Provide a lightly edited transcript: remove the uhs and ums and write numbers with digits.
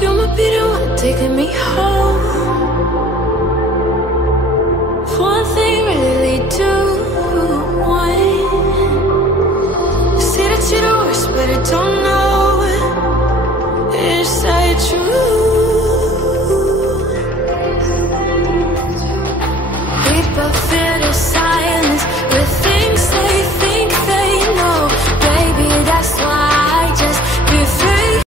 You might be the one taking me home. For one thing